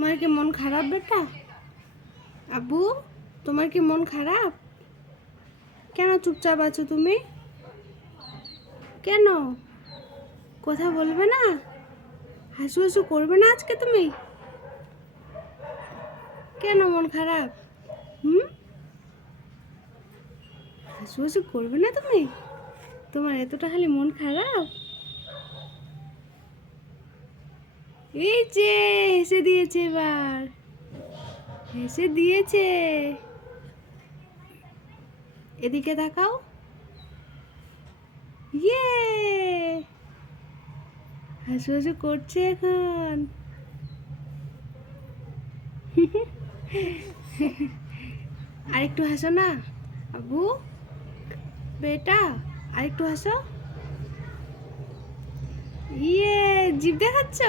তোমার কি মন খারাপ বেটা? আব্বু, তোমার কি মন খারাপ? কেন চুপচাপ আছো তুমি? কেন কথা বলবে না? হাসু হাসু করবে না আজকে তুমি? কেন মন খারাপ? হুম, হাসু হাসু করবে না তুমি? তোমার এতটা খালি মন খারাপ? এই যে হেসে দিয়েছে, এবার হেসে দিয়েছে। এদিকে তাকাও। ইয়ে, হাসু হাসু করছে এখন। আরেকটু হাসো না আব্বু, বেটা, আরেকটু হাসো। ইয়ে, জিভ দেখাচ্ছ?